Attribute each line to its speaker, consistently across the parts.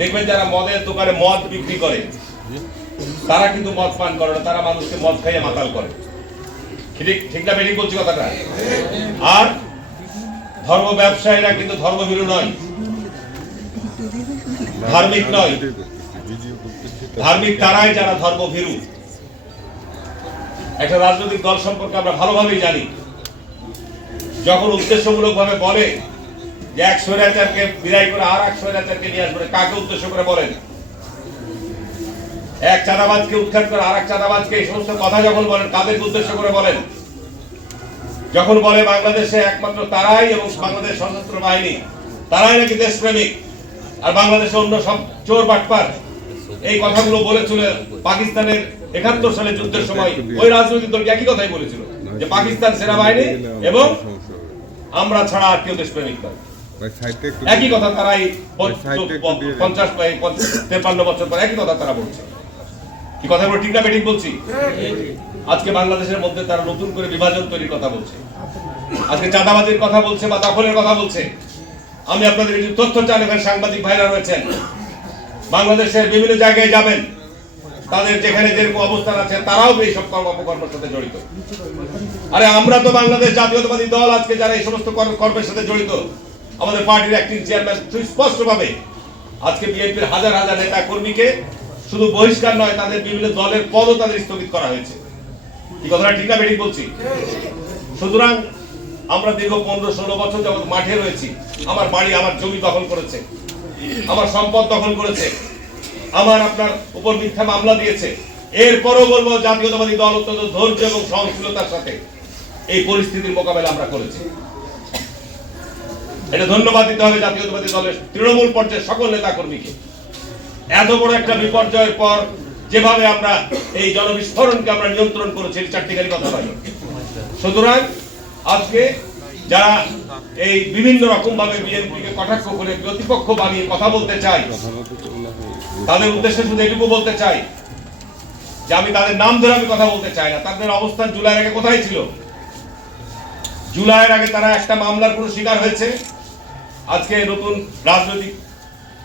Speaker 1: দেখবেন যারা মদের দোকানে মদ বিক্রি করে, তারা কিন্তু মদ পান করে না, তারা মানুষকে মদ খাইয়ে মাতাল করে। ঠিক না বলছি কথাটা? আর ধর্ম ব্যবসায়ীরা কিন্তু ধর্মভীরু নয়। ধার্মিক নয়। ধার্মিক তারাই যারা ধর্মভীরু। একটা রাজনৈতিক দল সম্পর্কে আমরা ভালোভাবেই জানি। যখন উদ্দেশ্যমূলক ভাবে বলে যে এক স্বৈরাচারকে বিদায় করে আর এক স্বৈরাচারকে নিয়ে আসবে কাকে উদ্দেশ্য করে বলেন? এক চাঁদাবাজকে উৎখাত করে আর এক চাঁদাবাজকে এই সমস্ত কথা যখন বলেন, কাদেরকে উদ্দেশ্য করে বলেন? যখন বলে বাংলাদেশে একমাত্র তারাই এবং বাংলাদেশ সশস্ত্র বাহিনী, তারাই নাকি দেশপ্রেমিক? আর বাংলাদেশে অন্য সব চোর বাটপার? এই কথাগুলো বলেছিল পাকিস্তানের একাত্তর সালে যুদ্ধের সময় ওই রাজনৈতিক দল একই কথাই বলেছিল, যে পাকিস্তান সেনাবাহিনী এবং আমরা ছাড়া আর কেউ দেশপ্রেমিক নয়। একই কথা তারা এই। পঞ্চাশ তেপান্ন বছর পর একই কথা তারা বলছে। কি কথা বলে ঠিক না বেঠিক বলছি? আজকে বাংলাদেশের মধ্যে তারা নতুন করে বিভাজন তৈরির কথা বলছে। আজকে চাঁদাবাজির কথা বলছে বা দখলের কথা বলছে। আমি আপনাদের কিছু তথ্য চান এখানে সাংবাদিক ভাইরা রয়েছেন। বাংলাদেশের বিভিন্ন জায়গায় যাবেন। তাদের যেখানে যেরকম অবস্থান আছে তারাও এই সব সাথে জড়িত। আরে আমরা তো বাংলাদেশ জাতীয়তাবাদী দল আজকে যারা এই সমস্ত কর্মের সাথে জড়িত আমাদের পার্টির অ্যাক্টিং চেয়ারম্যান সুস্পষ্ট ভাবে আজকে বিএনপির হাজার হাজার নেতা কর্মীকে শুধু বহিষ্কার নয়, তাদের বিভিন্ন দলের পদও তাদের স্থগিত করা হয়েছে। কি কথাটা ঠিক না বেঠিক বলছি? সুতরাং আমরা দীর্ঘ পনেরো ষোলো বছর যাবত মাঠে রয়েছি। আমার বাড়ি, আমার জমি দখল করেছে। আমার সম্পদ দখল করেছে। আমার আপনার উপর মিথ্যা মামলা দিয়েছে। এরপরও বলব জাতীয়তাবাদী দল অত্যন্ত ধৈর্য এবং সহনশীলতার সাথে এই পরিস্থিতির মোকাবেলা আমরা করেছি। এটা ধন্যবাদ দিতে হবে জাতীয়তাবাদী দলের তৃণমূল পর্যায়ের সকল নেতা কর্মীকে এত বড় একটা বিপর্যয়ের পর যেভাবে আমরা এই জনবিস্ফোরণকে আমরা নিয়ন্ত্রণ করেছি চারটিখানি কথা নয় সুতরাং আজকে যারা এই বিভিন্ন রকম ভাবে বিএনপিকে কটাক্ষ করে প্রতিপক্ষ বানিয়ে কথা বলতে চাই তাদের উদ্দেশ্যে শুধু এটুকু বলতে চাই যে আমি তাদের নাম ধরে আমি কথা বলতে চাই না। তাদের অবস্থান জুলাইয়ের আগে কোথায় ছিল? জুলাইয়ের আগে তারা একটা মামলার কোনো শিকার হয়েছে। আজকে নতুন রাজনৈতিক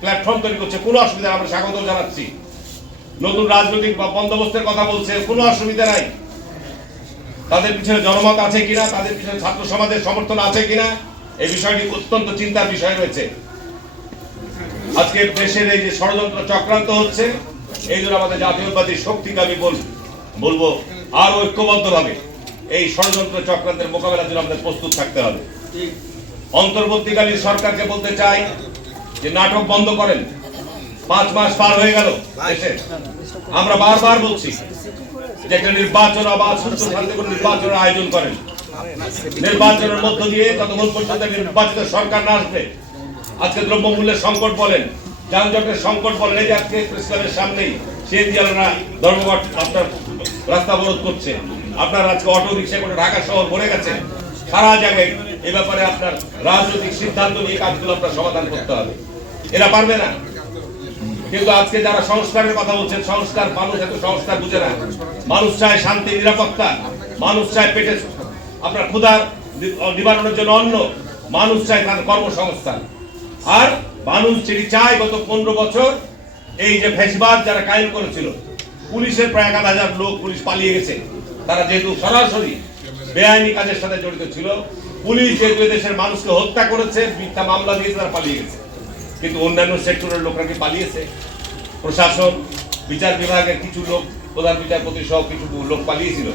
Speaker 1: প্ল্যাটফর্ম তৈরি করছে, কোনো অসুবিধা আমরা স্বাগত জানাচ্ছি। নতুন রাজনৈতিক বন্দোবস্তের কথা বলছে, কোনো অসুবিধা নাই। তাদের পিছনে জনমত আছে কিনা, তাদের পিছনে ছাত্র সমাজের সমর্থন আছে কিনা, এই বিষয়টি অত্যন্ত চিন্তার বিষয় রয়েছে। আজকে দেশের এই যে ষড়যন্ত্র চক্রান্ত হচ্ছে, এই জন্য আমাদের জাতীয়বাদী শক্তিকে আমি বল, বলব আর ঐক্যবদ্ধভাবে। এই ষড়যন্ত্র চক্রান্তের মোকাবেলার জন্য আমাদের প্রস্তুত থাকতে হবে। অন্তর্বর্তীকালীন সরকারকে বলতে চাই যে নাটক বন্ধ করেন। পাঁচ মাস পার হয়ে গেল। আমরা বারবার বলছি যে একটা নির্বাচন আবার সুস্থ শান্তিপূর্ণ নির্বাচনের আয়োজন করেন। নির্বাচনের মধ্য দিয়ে যতক্ষণ পর্যন্ত নির্বাচিত সরকার না আসবে আজকে দ্রব্যমূল্যের সংকট বলেন, যানজটের সংকট বলেন, এই যে আজকে প্রেস ক্লাবের সামনেই সেই দিয়ালরা ধর্মঘট আপনার রাস্তা অবরোধ করছে। আপনার আজকে অটো রিক্সা করে ঢাকা শহর ভরে গেছে। সারা জায়গায় এ ব্যাপারে আপনার রাজনৈতিক সিদ্ধান্ত নিয়ে কাজগুলো আপনার সমাধান করতে হবে। এরা পারবে না। কিন্তু আজকে যারা সংস্কারের কথা বলছেন, সংস্কার মানুষ এত সংস্কার বুঝে না। মানুষ চায় শান্তি, নিরাপত্তা। মানুষ চায় পেটে আপনার ক্ষুধার নিবারণের জন্য অন্ন। মানুষ চায় তার কর্মসংস্থান। আর মানুষ যেটি চায় গত পনেরো বছর এই যে ফেসবাদ যারা কায়েম করেছিল, পুলিশের প্রায় এক হাজার লোক পুলিশ পালিয়ে গেছে। তারা যেহেতু সরাসরি বেআইনি কাজের সাথে জড়িত ছিল পুলিশ যেহেতু দেশের মানুষকে হত্যা করেছে, মিথ্যা মামলা দিয়েছে তারা পালিয়ে গেছে। কিন্তু অন্যান্য সেক্টরের লোকরা কি পালিয়েছে? প্রশাসন, বিচার বিভাগের কিছু লোক, প্রধান বিচারপতি সহ কিছু লোক পালিয়েছিল,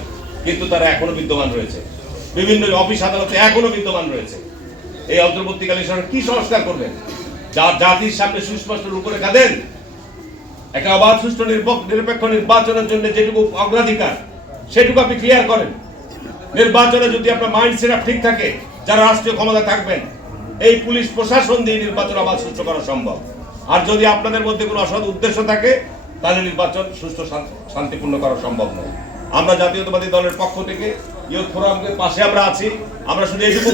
Speaker 1: কিন্তু তারা এখনও বিদ্যমান রয়েছে। বিভিন্ন অফিস আদালতে এখনও বিদ্যমান রয়েছে। এই অন্তর্বর্তীকালীন সরকার কি সংস্কার করবেন যা জাতির সামনে সুস্পষ্ট রূপরেখা দেন। একটা অবাধ, সুষ্ঠু, নিরপেক্ষ নির্বাচনের জন্য যেটুকু অগ্রাধিকার, সেটুকু আপনি ক্লিয়ার করেন। নির্বাচনে যদি আপনার মাইন্ড সেট ঠিক থাকে, যারা রাষ্ট্রীয় ক্ষমতা থাকবেন, এই পুলিশ প্রশাসন দিয়ে নির্বাচন আবার সুস্থ করা সম্ভব। আর যদি আপনাদের মধ্যে কোনো অসৎ উদ্দেশ্য থাকে, তাহলে নির্বাচন সুস্থ শান্তিপূর্ণ করা সম্ভব নয়। আমরা জাতীয়তাবাদী দলের পক্ষ থেকে, ইয়ুথ ফোরামের পাশে আমরা আছি। আমরা শুধু এইটুকু